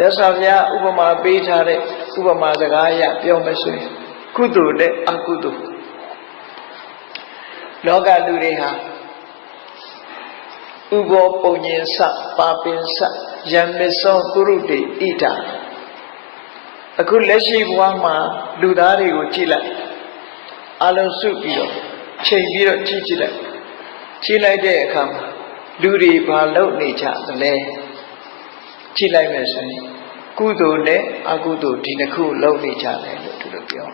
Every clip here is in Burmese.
ရသော်ဗျာဥပမာပေးထားတဲ့ဥပမာစကားအရပြောမဆိုရင်ကုသိုလ်နဲ့အကုသိုလ်လောကလူတွေဟာဥဘောပုံညင်စပါပင်စယံမသောကုရုတေဣဒာအခုလက်ရှိဘဝမှာလူသားတွေကိုကြည့်လိုက်အလုံးစုပြီးတော့ချိန်ပြီးတော့ကြည့်ကြည့်လိုက်ကြည့်လိုက်တဲ့အခါမှာလူတွေဘာလုပ်နေကြသလဲ ကြည့်လိုက်မယ်ဆိုရင်ကုသိုလ်နဲ့အကုသိုလ်ဒီနှစ်ခုလုပ်နေကြတယ်လို့သူတို့ပြော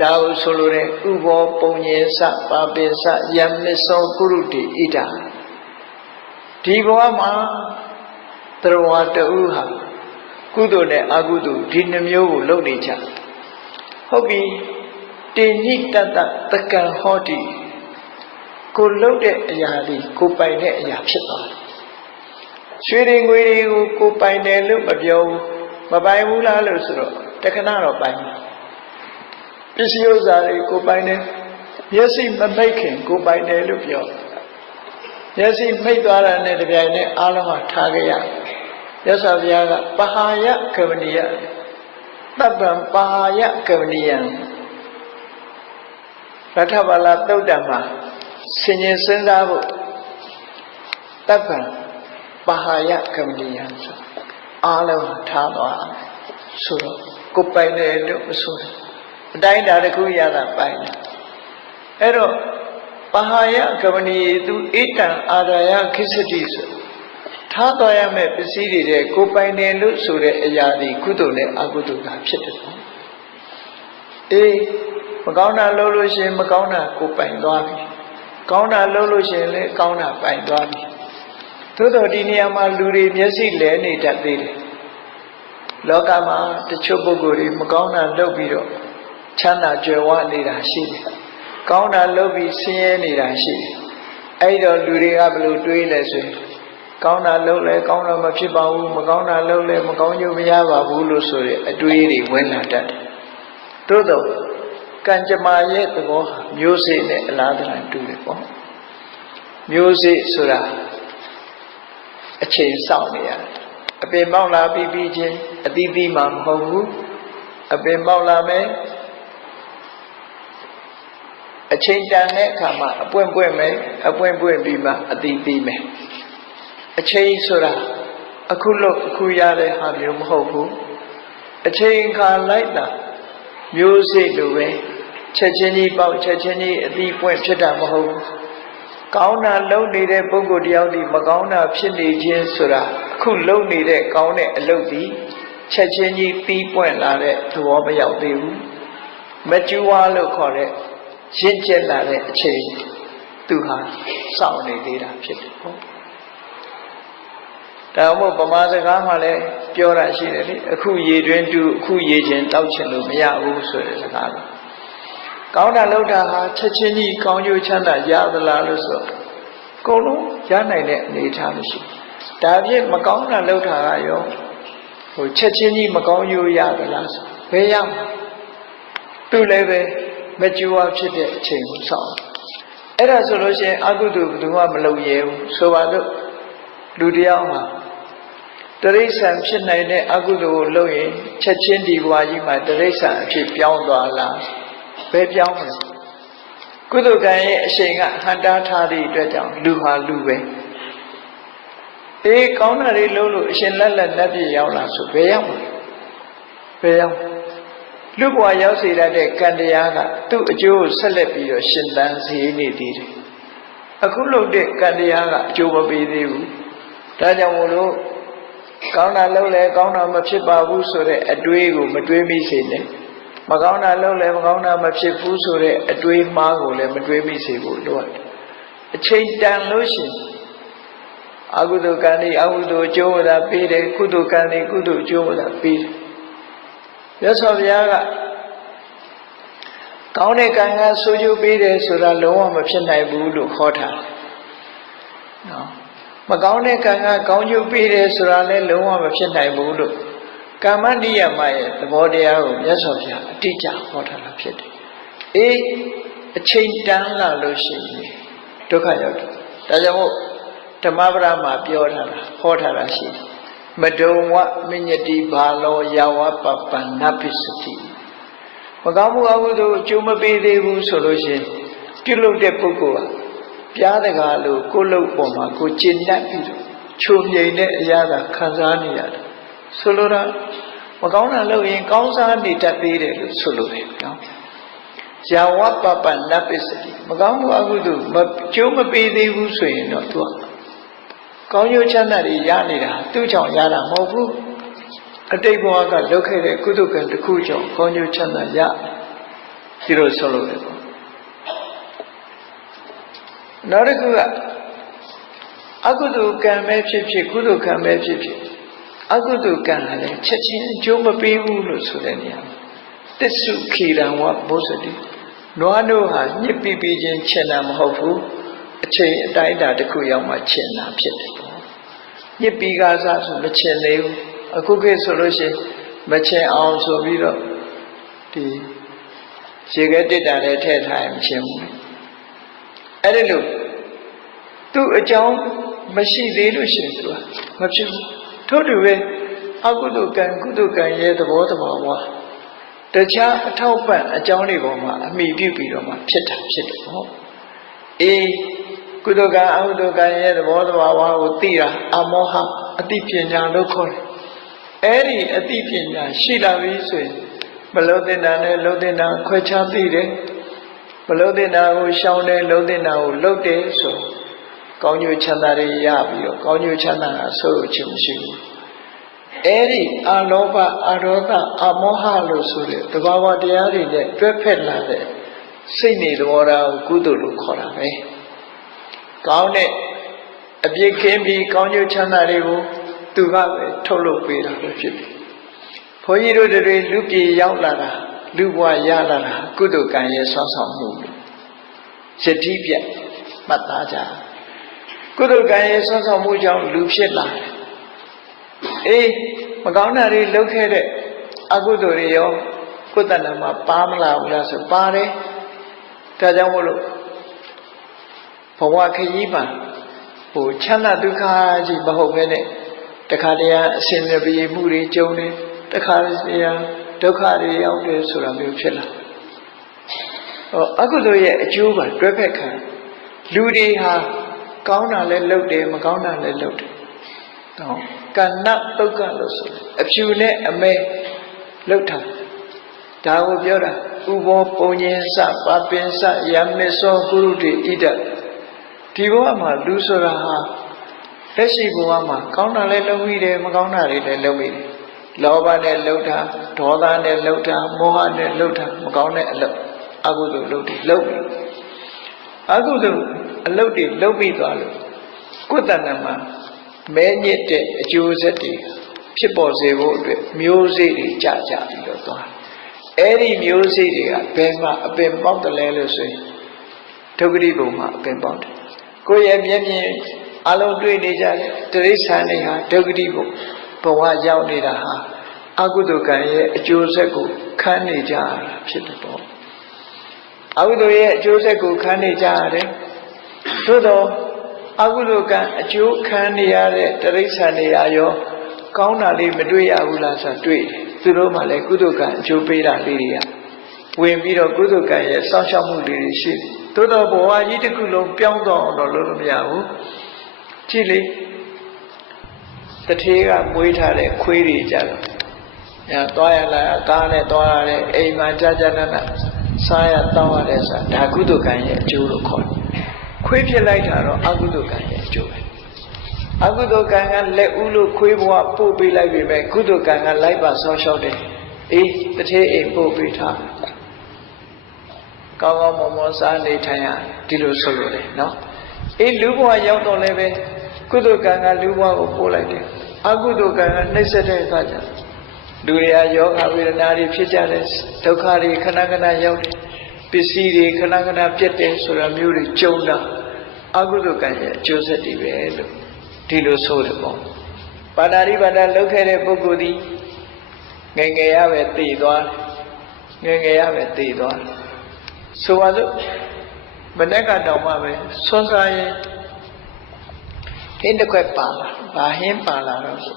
ဒါကိုဆိုလိုတဲ့ဥဘောပုံညေစပါပိစယံမသောကုရုတိဣဒာဒီဘဝမှာသရဝတူဟာကုသိုလ်နဲ့အကုသိုလ်ဒီနှမျိုးကိုလုပ်နေကြဟုတ်ပြီတေညိတတတကံဟောတိကိုလုပ်တဲ့အရာဒီကိုပိုင်တဲ့အရာဖြစ်သွားတယ် ရွှေတွေငွေတွေကိုကိုပိုင်တယ်လို့မပြောဘူးမပိုင်ဘူးလားလို့ဆိုတော့တခဏတော့ပိုင်တယ်ပစ္စည်းဥစ္စာတွေကိုပိုင်တယ်မျက်စိမမိတ်ခင်ကိုပိုင်တယ်လို့ပြောမျက်စိမိတ်သွားတာနဲ့တပြိုင်နက်အားလုံးကထားကြရရသော်ဘုရားကပဟာယကမဏိယတပ္ပံပဟာယကမဏိယံရထဘာလသုတ်တံမှာဆင်ញင်စဉ်းစားဖို့တပ္ပံ ပဟာယကမဏိယံဆိုအားလုံးထားသွားဆိုတော့ကိုပိုင်တယ်လို့မဆိုဘူးအတိုင်းတာတစ်ခုရတာပိုင်တယ်အဲ့တော့ပဟာယကမဏီသူဣတံအာရယခိစတိဆိုထားတော်ရမယ့်ပစ္စည်းတွေတဲ့ကိုပိုင်တယ်လို့ဆိုတဲ့အရာဒီကုသိုလ်နဲ့အကုသိုလ်ကဖြစ်တယ်ပေါ့အေးမကောင်းတာလုပ်လို့ရှိရင်မကောင်းတာကိုပိုင်သွားပြီကောင်းတာလုပ်လို့ရှိရင်လည်းကောင်းတာပိုင်သွားပြီ သို့တော်ဒီနေရာမှာလူတွေမျက်စိလဲနေတတ်သေးတယ်လောကမှာတချို့ပုဂ္ဂိုလ်တွေမကောင်းတာလုပ်ပြီးတော့ချမ်းသာကြွယ်ဝနေတာရှိတယ်။ကောင်းတာလုပ်ပြီးဆင်းရဲနေတာရှိတယ်။အဲ့တော့လူတွေကဘယ်လိုတွေးလဲဆိုရင်ကောင်းတာလုပ်လဲကောင်းတော့မဖြစ်ပါဘူးမကောင်းတာလုပ်လဲမကောင်းကျိုးမရပါဘူးလို့ဆိုတဲ့အတွေးတွေဝင်လာတတ်တယ်။သို့တော့ကံကြမ္မာရဲ့သဘောဟာမျိုးစေ့နဲ့အလားတူတူတယ်ပေါ့။မျိုးစေ့ဆိုတာ အချိန်စောင့်နေရတယ်။အပင်ပေါက်လာပြီးပြီးချင်းအသီးသီးမှမဟုတ်ဘူး။အပင်ပေါက်လာမယ်အချိန်တန်တဲ့အခါမှာအပွင့်ပွင့်မယ်အပွင့်ပွင့်ပြီးမှအတိပြီးမယ်အချိန်ဆိုတာအခုလို့အခုရတဲ့ဟာမျိုးမဟုတ်ဘူးအချိန်ခါလိုက်တာမျိုးစိတ်လိုပဲချက်ချင်းကြီးပေါက်ချက်ချင်းကြီးအတိပွင့်ဖြစ်တာမဟုတ်ဘူး ကောင်းတာလုံနေတဲ့ပုဂ္ဂိုလ်တယောက်ဒီမကောင်းတာဖြစ်နေခြင်းဆိုတာအခုလုံနေတဲ့ကောင်းတဲ့အလုပ်ဒီချက်ချင်းကြီးပြီးပွင့်လာတဲ့သဘောမရောက်သေးဘူးမကျူဝါလို့ခေါ်တဲ့ရင့်ကျက်လာတဲ့အချိန်သူဟာစောင့်နေသေးတာဖြစ်တယ်ဟုတ်ဒါမှမဟုတ်ဗမာစကားမှလည်းပြောတာရှိတယ်လေအခုရေတွင်းတူအခုရေချင်းတောက်ချင်လို့မရဘူးဆိုတဲ့စကားလို့ ကောင်းတာလုပ်တာဟာချက်ချင်းကြီးကောင်းကျိုးချမ်းသာရသလားလို့ဆိုအကုန်လုံးရနိုင်တဲ့အနေအထားမရှိဒါဖြင့်မကောင်းတာလုပ်တာကရောဟိုချက်ချင်းကြီးမကောင်းကျိုးရသလားဆိုဘယ်ရမှာသူလည်းပဲမကြွားဖြစ်တဲ့အချိန်ကိုစောင့်အဲ့ဒါဆိုလို့ရှိရင်အကုသိုလ်ဘယ်သူမှမလုပ်ရဲဘူးဆိုပါတော့လူတယောက်မှာတရိษံဖြစ်နိုင်တဲ့အကုသိုလ်ကိုလုပ်ရင်ချက်ချင်းဒီဘဝကြီးမှာတရိษံအဖြစ်ပြောင်းသွားလား ဘယ်ပြောင်းမလဲကုသိုလ်ကံရဲ့အရှိန်ကဟန်တားထားသည့်အတွက်ကြောင့်လူဟာလူပဲအေးကောင်းတာတွေလုပ်လို့အရှင်လက်လက်လက်ပြရောက်လာဆိုဘယ်ရောက်မလဲဘယ်ရောက်လူဘဝရောက်စေတတ်တဲ့ကံတရားကသူ့အကျိုးကိုဆက်လက်ပြီးတော့ရှင်သန်စေနေသေးတယ်အခုလုပ်တဲ့ကံတရားကအကျိုးမပေးသေးဘူးဒါကြောင့်မို့လို့ကောင်းတာလုပ်လဲကောင်းတာမဖြစ်ပါဘူးဆိုတဲ့အတွေးကိုမတွေးမိစေနဲ့ မကောင်းတာလုပ်လဲမကောင်းတာမဖြစ်ဘူးဆိုတဲ့အတွေးမှားကိုလည်းမတွေးမိစေဖို့လိုတယ်အချိန်တန်လို့ရှိရင်အကုသိုလ်ကံတွေအကုသိုလ်အကျိုးဝဒပေးတယ်ကုသိုလ်ကံတွေကုသိုလ်အကျိုးဝဒပေးတယ်မြတ်စွာဘုရားကကောင်းတဲ့ကံကဆိုးကျိုးပေးတယ်ဆိုတာလုံးဝမဖြစ်နိုင်ဘူးလို့ဟောထားတယ်။နော်မကောင်းတဲ့ကံကကောင်းကျိုးပေးတယ်ဆိုတာလည်းလုံးဝမဖြစ်နိုင်ဘူးလို့ ကာမနိယမရဲ့သဘောတရားကိုမြတ်စွာဘုရားအတိအကျဟောထားတာဖြစ်တယ်။အေးအချိန်တန်းလာလို့ရှိရင်ဒုက္ခရောက်တယ်။ဒါကြောင့်မို့ဓမ္မပဒမှာပြောထားတာဟောထားတာရှိတယ်။မဒုံဝမညတိဘာလောယာဝပပန္နပိစတိမကောင်းမှုအကုသိုလ်အကျိုးမပေးသေးဘူးဆိုလို့ရှိရင်ပြုလုပ်တဲ့ပုဂ္ဂိုလ်ဟာပြားတကားလို့ကိုယ်လုပ်ပေါ်မှာကိုကျင့်တတ်ပြီးတော့ချုံမြိန်တဲ့အရာသာခံစားနေရတယ် ဆိုလိုတာမကောင်းတာလုပ်ရင်ကောင်းစားနေတတ်သေးတယ်လို့ဆိုလိုတယ်နော်ယာဝပပနပစ္စတိမကောင်းမှုအကုသိုလ်မကျိုးမပေးသေးဘူးဆိုရင်တော့သူကကောင်းကျိုးချမ်းသာတွေရနေတာသူ့ကြောင့်ရတာမဟုတ်ဘူးအတိတ်ဘဝကလုပ်ခဲ့တဲ့ကုသကံတစ်ခုကြောင့်ကောင်းကျိုးချမ်းသာရဒီလိုဆိုလိုတယ်ပေါ့နောက်တစ်ခုကအကုသိုလ်ကံပဲဖြစ်ဖြစ်ကုသိုလ်ကံပဲဖြစ်ဖြစ် အကုသိုလ်ကံကလည်းချက်ချင်းအကျိုးမပေးဘူးလို့ဆိုတဲ့နေရာတစ္ဆုခေရံဝဘုဇတိနွားတို့ဟာညစ်ပြီးပြီးချင်းချင်တာမဟုတ်ဘူးအချိန်အတိုင်းအတာတစ်ခုရောက်မှချင်တာဖြစ်တယ်ပေါ့ညစ်ပြီးကားစားဆိုမချင်သေးဘူးအခုခေတ်ဆိုလို့ရှိရင်မချင်အောင်ဆိုပြီးတော့ဒီရေခဲတစ်တာလည်းထည့်ထားရင်မချင်ဘူးအဲ့ဒီလိုသူ့အကြောင်းမရှိသေးလို့ရှိရင်သူကမဖြစ်ဘူး ထို့တူပဲအကုသိုလ်ကံကုသိုလ်ကံရဲ့သဘောတဘာဝတခြားအထောက်ပံ့အကြောင်းတွေပေါ်မှာအမိပြုပြီးတော့မှဖြစ်တာဖြစ်တယ်ပေါ့အေးကုသိုလ်ကံအကုသိုလ်ကံရဲ့သဘောတဘာဝကိုသိတာအမောဟအတိပညာလို့ခေါ်တယ်အဲ့ဒီအတိပညာရှိလာပြီဆိုရင်မလုံးတင်တာနဲ့လုံးတင်တာခွဲခြားသိတယ်မလုံးတင်တာကိုရှောင်တယ်လုံးတင်တာကိုလှုပ်တယ်ဆို ကောင်းကျိုးချမ်းသာတွေရပြီးတော့ကောင်းကျိုးချမ်းသာတာဆိုလို့ချင်းမရှိဘူးအဲ့ဒီအာလောဘအာရောဂအာမောဟလို့ဆိုတဲ့တဘာဝတရားတွေနဲ့တွဲဖက်လာတဲ့စိတ်နေသဘောထားကိုကုသိုလ်လို့ခေါ်တာပဲကောင်းတဲ့အပြစ်ကင်းပြီးကောင်းကျိုးချမ်းသာတွေကိုသူကပဲထုတ်လုပ်ပေးတာပဲဖြစ်တယ်ဘုန်းကြီးတို့တွေလူပြေရောက်လာတာလူဘဝရလာတာကုသိုလ်ကံရဲ့ဆွမ်းဆောင်မှုယတိပြတ်မှတ်သားကြ ကုသိုလ်ကံရဲ့ဆွမ်းဆောင်မှုကြောင့်လူဖြစ်လာတယ်အေးမကောင်းတာတွေလုပ်ခဲ့တဲ့အကုသိုလ်တွေရောကိုယ်တဏ္ဍာမှာပါမလာဘူးလားဆိုပါတယ်ဒါကြောင့်မို့လို့ဘဝခရီးမှာဟိုချမ်းသာဒုက္ခကြီးမဟုတ်ဘဲနဲ့တခါတည်းအစင်မပြေမှုတွေကြုံတယ်တခါတည်းဒုက္ခတွေရောက်တယ်ဆိုတာမျိုးဖြစ်လာဟောအကုသိုလ်ရဲ့အကျိုးကတွဲဖက်ခံလူတွေဟာ ကောင်းတာလည်းလုပ်တယ်မကောင်းတာလည်းလုပ်တယ်ဟောကဏ္ဍတုတ်ကလို့ဆိုတယ်အဖြူနဲ့အမဲလှုပ်တာဒါကိုပြောတာဥဘောပုံညင်စပါပင်စယမေသောကုရုတိဣဒဒီဘဝမှာလူဆိုတာဟာလက်ရှိဘဝမှာကောင်းတာလည်းလုပ်မိတယ်မကောင်းတာတွေလည်းလုပ်မိတယ်လောဘနဲ့လှုပ်တာဒေါသနဲ့လှုပ်တာမောဟနဲ့လှုပ်တာမကောင်းတဲ့အလုပ်အကုသိုလ်လုပ်တယ်လုပ်ပြီ အကုသိုလ်အလုပ်တွေလုပ်ပြီးသွားလို့ကိုယ်တဏ္ဍမှာမဲညစ်တဲ့အကျိုးဆက်တွေဖြစ်ပေါ်စေဖို့အတွက်မျိုးစေ့တွေကြာကြာပြီးတော့သွားအဲ့ဒီမျိုးစေ့တွေကဘယ်မှာအပင်ပေါက်တယ်လဲလို့ဆိုရင်ဒုက္ခတိဘုံမှာအပင်ပေါက်တယ်ကိုယ့်ရဲ့မျက်မြင်အလုံးတွေ့နေကြတဲ့တိရစ္ဆာန်တွေဟာဒုက္ခတိဘုံဘဝရောက်နေတာဟာအကုသိုလ်ကံရဲ့အကျိုးဆက်ကိုခံနေကြရတာဖြစ်တယ်ပေါ့ အကုသိုလ်ရဲ့အကျိုးဆက်ကိုခံနေကြရတယ်သို့တော့အကုသိုလ်ကံအကျိုးခံနေရတဲ့တရိစ္ဆာန်တွေရောကောင်းတာလေးမတွေ့ရဘူးလားဆိုတွေ့တယ်သူတို့မှလည်းကုသိုလ်ကံအကျိုးပေးတာလေးတွေကဝင်ပြီးတော့ကုသိုလ်ကံရဲ့စောင့်ရှောက်မှုလေးတွေရှိတယ်သို့တော့ဘဝကြီးတစ်ခုလုံးပြောင်းတော့အောင်တော့လုပ်လို့မရဘူးကြည့်လေတထေးကမွေးထားတဲ့ခွေးတွေကြတော့ညာသွားရလာကားနဲ့သွားရတယ်အိမ်မှာကြာကြာနာနာ စားရတောင်းရတယ်ဆိုတာဒါကုသိုလ်ကံရဲ့အကျိုးလို့ခေါ်တယ်ခွေးဖြစ်လိုက်တာတော့အကုသိုလ်ကံရဲ့အကျိုးပဲအကုသိုလ်ကံကလက်ဦးလို့ခွေးဘဝပို့ပေးလိုက်ပြီပဲကုသိုလ်ကံကလိုက်ပါဆောင်းလျှောက်တယ်အေးတထေးအိမ်ပို့ပေးထားကောင်းကောင်းမွန်မွန်စားနေထိုင်ရဒီလိုဆိုလို့လေနော်အေးလူဘဝရောက်တော့လည်းပဲကုသိုလ်ကံကလူဘဝကိုပို့လိုက်တယ်အကုသိုလ်ကံကနှိမ့်ဆက်တဲ့အခါကျ လူတွေကယောဂဝေဒနာတွေဖြစ်ကြတယ်ဒုက္ခတွေခဏခဏရောက်တယ်ပစ္စည်းတွေခဏခဏပြတ်တယ်ဆိုတာမျိုးတွေကြုံတာအကုသိုလ်ကံရဲ့အကျိုးဆက်တွေပဲလို့ဒီလိုဆိုတယ်ပေါ့ပါဏာရိပါဒလောက်ခဲ့တဲ့ပုဂ္ဂိုလ်ဒီငယ်ငယ်ရပဲတည်သွားငယ်ငယ်ရပဲတည်သွားဆိုပါစို့မနေ့ကတောင်မှပဲဆွမ်းစားရင်ဟင်းတစ်ခွက်ပါလာဘာဟင်းပါလာတော့ဆို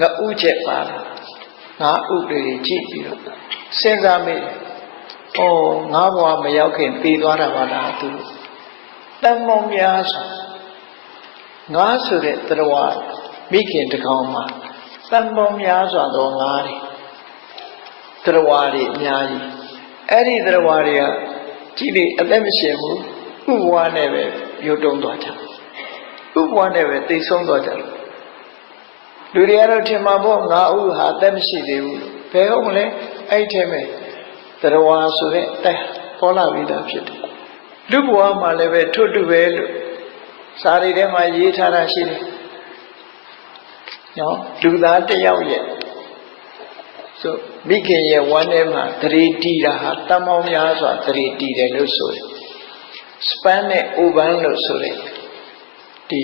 ငါဥချက်ပါလား ငါဥတွေကြည့်ပြီးတော့စဉ်းစားမိတယ်။အော်ငါဘဝမရောက်ခင်တည်သွားတာပါလားသူတန်မောင်များဆိုငါဆိုတဲ့တရားမိခင်တကောင်မှာတန်မောင်များစွာသောငါတွေတရားတွေအများကြီးအဲ့ဒီတရားတွေကကြည့်လေအသက်မရှင်ဘူးဥဘဝနဲ့ပဲရုပ်တုံးသွားကြဥဘဝနဲ့ပဲသိဆုံးသွားကြတယ် လူတွေကတော့ထင်မှာပေါ့ငါဥဟာအသက်မရှိသေးဘူးလို့ဘယ်ဟုတ်မလဲအဲ့ထဲမှာတရားဆိုတဲ့တက်ပေါ်လာပြီးသားဖြစ်တယ်လူဘဝမှာလည်းပဲထွတ်တူပဲလို့စာရီထဲမှာရေးထားတာရှိတယ်နော်လူသားတစ်ယောက်ရဲ့ဆိုမိခင်ရဲ့ဝမ်းထဲမှာသတိတီးတာဟာတမောင်းများစွာသတိတီးတယ်လို့ဆိုတယ်စပန်နဲ့အိုဘန်လို့ဆိုတယ်ဒီ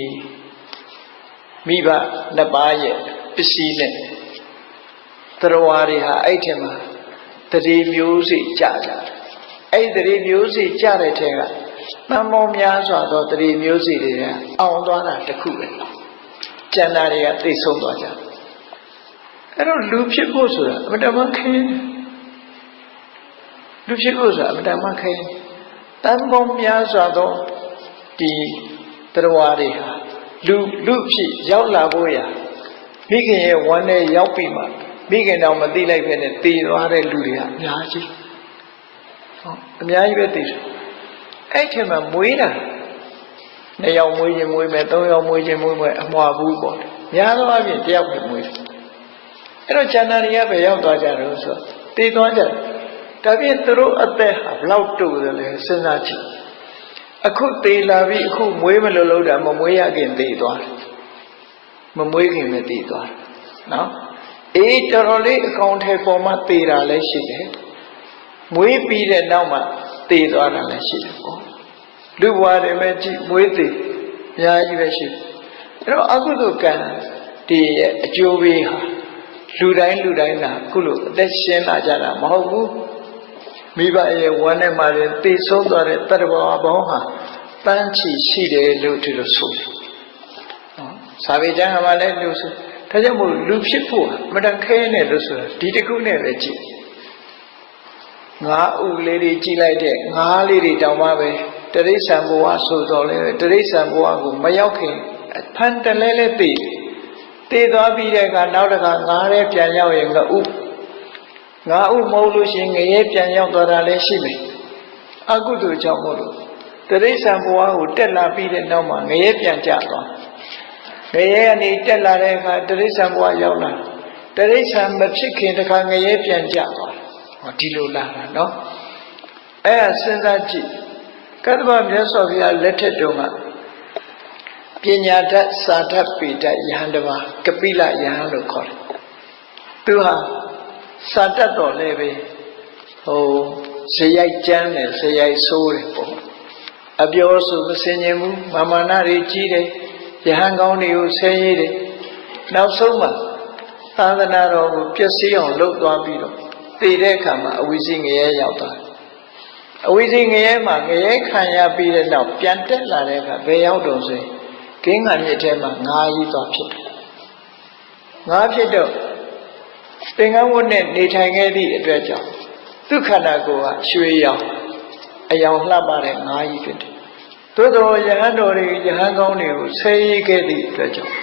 မိဘနှစ်ပါးရဲ့ပစ္စည်းနဲ့သရဝါတွေဟာအဲ့ထဲမှာတတိမျိုးစိကြကြတယ်အဲ့ဒီတတိမျိုးစိကြတဲ့ထဲကတန်မောများစွာသောတတိမျိုးစိတွေကအောင်သွားတာတခုပဲကျန်တာတွေကသိဆုံးသွားကြတယ်အဲ့တော့လူဖြစ်ဖို့ဆိုတာအမတမခင်းလူဖြစ်ဖို့ဆိုတာအမတမခင်းတန်မောများစွာသောဒီတရားတွေဟာ လူလူဖြစ်ရောက်လာဖို့ရမိခင်ရဲ့ဝမ်းနဲ့ရောက်ပြီမှမိခင်တောင်မသိလိုက်ပဲနဲ့တည်သွားတဲ့လူတွေကအများကြီးဟုတ်အများကြီးပဲတည်တယ်အဲ့ထက်မှမွေးတာနှစ်ယောက်မွေးခြင်းမွေးမယ်သုံးယောက်မွေးခြင်းမွေးမယ်အမွာဘူးပေါ့များသောအားဖြင့်တယောက်ပဲမွေးတယ်အဲ့တော့ဉာဏ်တွေကပဲရောက်သွားကြတော့ဆိုတည်သွားကြတယ်ဒါဖြင့်သူတို့အသက်ဟာဘလောက်တူတယ်လဲစဉ်းစားကြည့် အခုသေးလာပြီအခုမွေးမလို့လို့တာမမွေးရခင်သေးသွားတယ်မမွေးခင်ပဲသေးသွားတယ်နော်အေးတော်တော်လေးအကောင်ထဲပေါ်မှာသေတာလည်းရှိတယ်မွေးပြီးတဲ့နောက်မှာသေသွားတာလည်းရှိတယ်ပေါ့လူဘဝတွေမဲ့ကြည့်မွေးသေအများကြီးပဲရှိတယ်အဲ့တော့အကုသိုလ်ကံဒီရဲ့အကျိုးပေးဟာလူတိုင်းလူတိုင်းကခုလိုအသက်ရှင်လာကြတာမဟုတ်ဘူး မိဘရဲ့ဝမ်းနဲ့မှလည်းသေဆုံးသွားတဲ့တတ္တဝါဘောင်းဟာတန်းချီရှိတယ်လို့ဒီလိုဆိုတယ်နော်စာပေကျမ်းကလည်းလို့ဆိုဒါကြောင့်မို့လူဖြစ်ဖို့မတန်ခဲနဲ့လို့ဆိုတာဒီတခုနဲ့ပဲကြည့်ငါးဥလေးတွေကြည့်လိုက်တဲ့ငါးလေးတွေတောင်မှပဲတရိษံဘဝဆိုတော့လေတရိษံဘဝကိုမရောက်ခင်ဖန်တလဲလဲသိသိသွားပြီးတဲ့အခါနောက်တစ်ခါငါးရဲပြန်ရောက်ရင်ငါဥ ငါဥမဟုတ်လို့ရှိရင်ငရဲပြန်ရောက်သွားတာလည်းရှိမယ်အကုသိုလ်ကြောင့်မို့လို့တရိษံဘဝကိုတက်လာပြီးတဲ့နောက်မှာငရဲပြန်ကြသွားငရဲကနေတက်လာတဲ့အခါတရိษံဘဝရောက်လာတရိษံမဖြစ်ခင်တခါငရဲပြန်ကြသွားဟောဒီလိုလာတာနော်အဲ့ဒါစဉ်းစားကြည့်ကတ္တဗမြတ်စွာဘုရားလက်ထက်တုန်းကပညာတတ်စာတတ်ပေတတ်ယဟန်တပါကပိလယဟန်လို့ခေါ်တယ်သူဟာ စာတတ်တော်လည်းပဲဟိုဇယိုက်ကျမ်းတယ်ဇယိုက်ဆိုးတယ်ပေါ့အပြောဆိုမစင်ញင်ဘူးမာမနာတွေကြီးတယ်ယဟန်ကောင်းတွေကိုဆဲရည်တယ်နောက်ဆုံးမှာသာသနာတော်ကိုပျက်စီးအောင်လုပ်သွားပြီးတော့တည်တဲ့အခါမှာအဝိဇ္ဇငရဲရောက်သွားတယ်အဝိဇ္ဇငရဲမှာငရဲခံရပြီးတဲ့နောက်ပြန်တက်လာတဲ့အခါဘယ်ရောက်တော့ဆိုရင်ကင်းငံမြစ်ထဲမှာငါးကြီးသွားဖြစ်တယ်ငါးဖြစ်တော့ သင်္ကန်းဝတ်နဲ့နေထိုင်ခဲ့သည့်အတွက်ကြောင့်သူခန္ဓာကိုယ်ကရွှေရောင်အယောင်လှပတဲ့ငါးကြီးဖြစ်တယ်သို့တော်ယဟန်တော်တွေယဟန်ကောင်းတွေကိုဆဲရေးခဲ့သည့်အတွက်ကြောင့်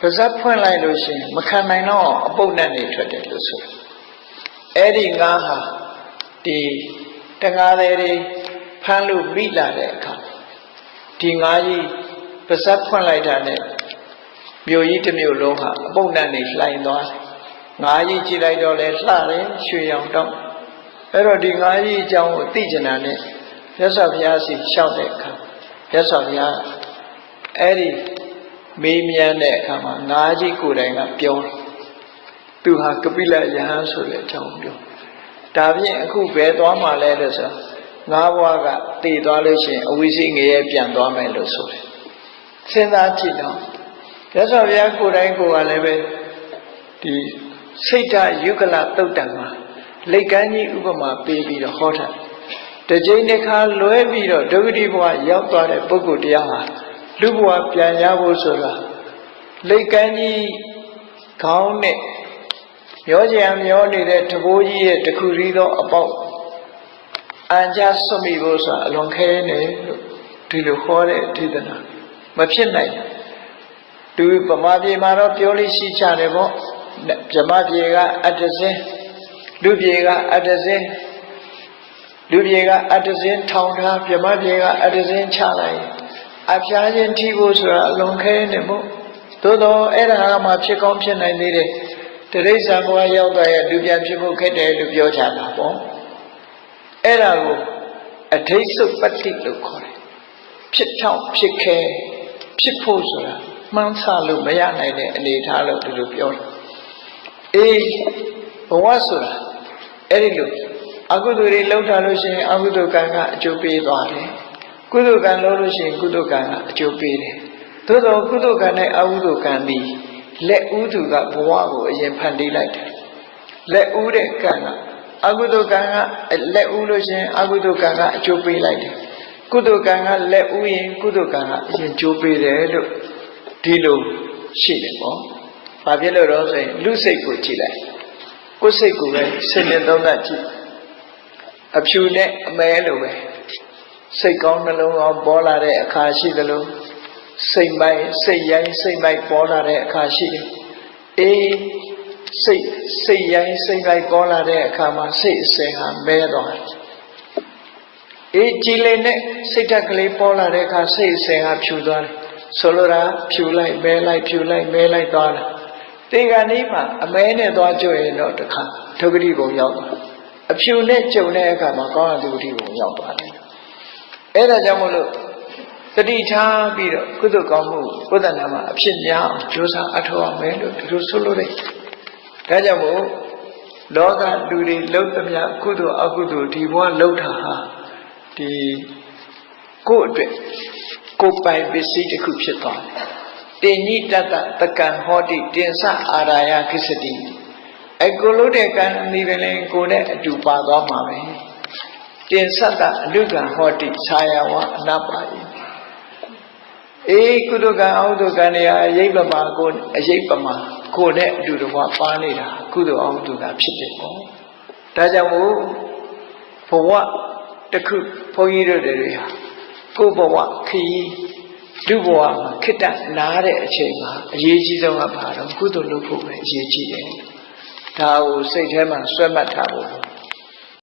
ပါဇက်ဖွင့်လိုက်လို့ရှိရင်မခံနိုင်တော့အပုပ်နဲ့နေထွက်တယ်လို့ဆိုတယ်အဲ့ဒီငါးဟာဒီတငါးတွေဖမ်းလို့မိလာတဲ့အခါဒီငါးကြီးပါဇက်ဖွင့်လိုက်တာနဲ့မြို့ကြီးတစ်မြို့လုံးဟာအပုပ်နဲ့နေလှိုင်သွားတယ် ငါးကြီးကြည့်လိုက်တော့လဲလှတယ်ရွှေရောင်တော့အဲ့တော့ဒီငါးကြီးအကြောင်းကိုသိကျင်တာနဲ့မြတ်စွာဘုရားစီလျှောက်တဲ့အခါမြတ်စွာဘုရားအဲ့ဒီမေးမြန်းတဲ့အခါမှာငါးကြီးကိုယ်တိုင်ကပြောတယ်သူဟာကပိလယဟန်ဆိုတဲ့အကြောင်းပြောဒါဖြင့်အခုဘယ်သွားမှလဲလို့ဆိုငါးဘွားကတည်သွားလို့ရှိရင်အဝိဇ္ဇငရဲပြန်သွားမယ်လို့ဆိုတယ်စဉ်းစားကြည့်တော့မြတ်စွာဘုရားကိုယ်တိုင်ကိုယ်ကလည်းပဲဒီ စိတ်ဓာတ်ယုဂလတုတ်တံမှာလိတ်ကမ်းကြီးဥပမာပေးပြီးတော့ဟောထားတကြိမ်တစ်ခါလွဲပြီးတော့ဒုက္ခတိဘဝရောက်သွားတဲ့ပုဂ္ဂိုလ်တရားဟာလူဘဝပြန်ရဖို့ဆိုတာလိတ်ကမ်းကြီးခေါင်းနဲ့မျောကြံမျောနေတဲ့တဘိုးကြီးရဲ့တခုရီးသောအပေါက်အန်ကြဆွမိဖို့ဆိုတာအလွန်ခဲနေလို့ဒီလိုခေါ်တဲ့ဒေသနာမဖြစ်နိုင်ဘူးသူဗမာပြည်မှာတော့ပြောလို့ရှိကြတယ်ပေါ့ ဗမာပြည်ကအတ္တစင်းလူပြည်ကအတ္တစင်းလူပြည်ကအတ္တစင်းထောင်ထားဗမာပြည်ကအတ္တစင်းချလိုက်အဖျားခြင်းထိဖို့ဆိုတာအလွန်ခဲနေမို့သို့တော့အဲ့ဒါကမှဖြစ်ကောင်းဖြစ်နိုင်သေးတယ်တရိစ္ဆာန်ဘဝရောက်သွားရဲ့လူပြန်ဖြစ်ဖို့ခက်တယ်လို့ပြောကြတာပေါ့အဲ့ဒါကိုအဋိစုပတ္တိလို့ခေါ်တယ်ဖြစ်ထောင်ဖြစ်ခဲဖြစ်ဖို့ဆိုတာမှန်းဆလို့မရနိုင်တဲ့အနေအထားလို့ဒီလိုပြောတယ် အေးဘဝဆိုတာအဲ့ဒီလိုအကုသိုလ်တွေလောက်ထားလို့ရှိရင်အကုသိုလ်ကံကအကျိုးပေးသွားတယ်ကုသိုလ်ကံလုပ်လို့ရှိရင်ကုသိုလ်ကံကအကျိုးပေးတယ်သို့သောကုသိုလ်ကံနဲ့အကုသိုလ်ကံသည်လက်ဥသူကဘဝကိုအရင်ဖန်တီးလိုက်တယ်လက်ဥတဲ့ကံကအကုသိုလ်ကံကလက်ဥလို့ရှိရင်အကုသိုလ်ကံကအကျိုးပေးလိုက်တယ်ကုသိုလ်ကံကလက်ဥရင်ကုသိုလ်ကံကအရင်ကျိုးပေးတယ်လို့ဒီလိုရှိတယ်ပေါ့။ ဘာဖြစ်လို့တော့ဆိုရင်လူစိတ်ကိုကြည့်လိုက်။ကိုယ်စိတ်ကိုပဲစိတ်နဲ့သုံးသပ်ကြည့်။အဖြူနဲ့အမဲလိုပဲစိတ်ကောင်းနှလုံးကောင်းပေါ်လာတဲ့အခါရှိသလိုစိတ်မိုက်စိတ်ရိုင်းစိတ်မိုက်ပေါ်လာတဲ့အခါရှိတယ်။အေးစိတ်စိတ်ရိုင်းစိတ်မိုက်ပေါ်လာတဲ့အခါမှာစိတ်အစဉ်ဟာမဲသွားတယ်။အေးကြည်လင်တဲ့စိတ်ဓာတ်ကလေးပေါ်လာတဲ့အခါစိတ်အစဉ်ဟာဖြူသွားတယ်။ဆိုလိုတာဖြူလိုက်မဲလိုက်ဖြူလိုက်မဲလိုက်သွားတယ်။ တေကဏီမှာအမဲနဲ့သွားကြွရင်တော့တခါဒုက္ခတိဘုံရောက်သွား။အဖြူနဲ့ကြုံတဲ့အခါမှာကောင်းတဲ့ဒုက္ခတိဘုံရောက်သွားတယ်။အဲ့ဒါကြောင့်မို့လို့တတိထားပြီးတော့ကုသိုလ်ကောင်းမှုကုသနာမှာအဖြစ်များအောင်ကြိုးစားအထောက်အမယ်လို့ဒီလိုဆိုလိုတယ်။ဒါကြောင့်မို့လောကလူတွေလှုပ်သမျှကုသိုလ်အကုသိုလ်ဒီဘဝလှုပ်တာဟာဒီကိုယ့်အတွက်ကိုယ်ပိုင်ပစ္စည်းတစ်ခုဖြစ်သွားတယ်။ တင်ညိတတတကံဟောတိတင်စအာရာယခိစတိအကိုလို့တဲ့ကံဒီပင်လည်းကိုယ်နဲ့အတူပါသွားမှာပဲ။တင်စတအလုကံဟောတိခြာယဝအနပါယိအေးကုသကံအောဒုကံတွေဟာအရေးပမာကိုအရေးပမာကိုနဲ့အတူတကွပါနေတာကုသိုလ်အောဒုကံဖြစ်တယ်ပေါ့ဒါကြောင့်မို့ဘဝတစ်ခုဘုန်းကြီးတို့တွေဟာကိုယ်ဘဝခရီး လူဘဝမှာခိတ္တနားတဲ့အချိန်မှာအရေးကြီးဆုံးကဘာတော့ကုသိုလ်လုပ်ဖို့ပဲအရေးကြီးတယ်ဒါကိုစိတ်ထဲမှာဆွဲမှတ်ထားဖို့